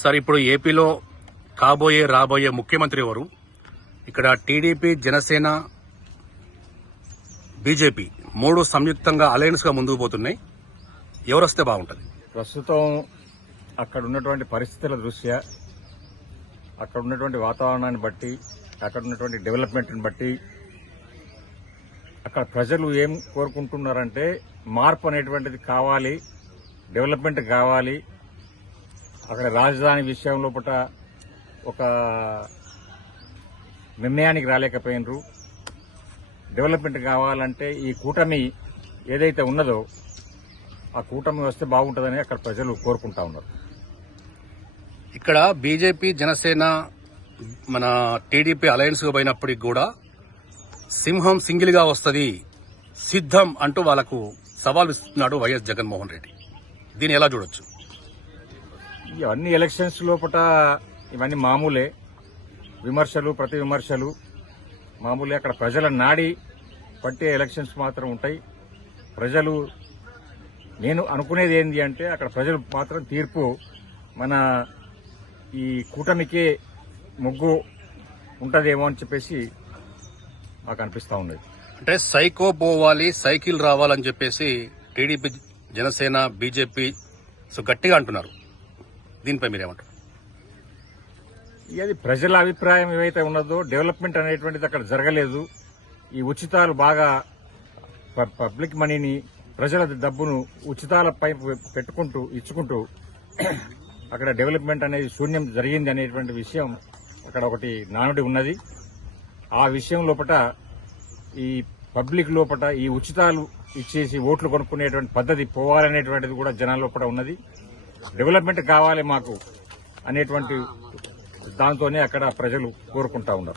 Sir, ఇప్పుడు ఏపీలో రాబోయే ముఖ్యమంత్రి ఎవరు? ఇక్కడ టీడీపీ, జనసేన, బీజేపీ మూడు సంయుక్తంగా అలయన్స్ గా ముందుకు పోతున్నాయి. ఎవరొస్తే బాగుంటుంది? ప్రస్తుతం అక్కడ ఉన్నటువంటి పరిస్థితుల దృష్ట్యా, అక్కడ ఉన్నటువంటి వాతావరణాన్ని బట్టి, అక్కడ ఉన్నటువంటి డెవలప్మెంట్ని బట్టి అక్కడ ప్రజలు ఏం కోరుకుంటున్నారంటే మార్పు అనేటువంటిది కావాలి, డెవలప్మెంట్ కావాలి. అక్కడ రాజధాని విషయం లోపల ఒక నిర్ణయానికి రాలేకపోయినరు. డెవలప్మెంట్ కావాలంటే ఈ కూటమి ఏదైతే ఉన్నదో ఆ కూటమి వస్తే బాగుంటుందని అక్కడ ప్రజలు కోరుకుంటా ఉన్నారు. ఇక్కడ బీజేపీ, జనసేన, మన టీడీపీ అలయన్స్ గా పోయినప్పటికి కూడా సింహం సింగిల్ గా వస్తుంది, సిద్ధం అంటూ వాళ్లకు సవాల్ ఇస్తున్నాడు వైఎస్ జగన్మోహన్ రెడ్డి. దీన్ని ఎలా చూడొచ్చు? ఇవన్నీ ఎలక్షన్స్ లోపల ఇవన్నీ మామూలే. విమర్శలు, ప్రతి విమర్శలు మామూలే. అక్కడ ప్రజల నాడి పట్టే ఎలక్షన్స్ మాత్రం ఉంటాయి. ప్రజలు, నేను అనుకునేది ఏంటి అంటే అక్కడ ప్రజలు మాత్రం తీర్పు మన ఈ కూటమికే మొగ్గు ఉంటదేమో అని చెప్పేసి నాకు అనిపిస్తా ఉన్నది. అంటే సైకో పోవాలి, సైకిల్ రావాలని చెప్పేసి టీడీపీ, జనసేన, బీజేపీ గట్టిగా అంటున్నారు. దీనిపై మీరేమంటారు? అది ప్రజల అభిప్రాయం ఏవైతే ఉన్నదో, డెవలప్మెంట్ అనేటువంటిది అక్కడ జరగలేదు. ఈ ఉచితాలు బాగా పబ్లిక్ మనీని, ప్రజల డబ్బును ఉచితాలపై పెట్టుకుంటూ ఇచ్చుకుంటూ అక్కడ డెవలప్మెంట్ అనేది శూన్యం జరిగింది అనేటువంటి విషయం అక్కడ ఒకటి నానుడి ఉన్నది. ఆ విషయం లోపల ఈ పబ్లిక్ లోపల ఈ ఉచితాలు ఇచ్చేసి ఓట్లు కొనుక్కునేటువంటి పద్ధతి పోవాలనేటువంటిది కూడా జనాల లోపల ఉన్నది. డెవలప్మెంట్ కావాలి మాకు అనేటువంటి దాంతోనే అక్కడ ప్రజలు కోరుకుంటా ఉన్నారు.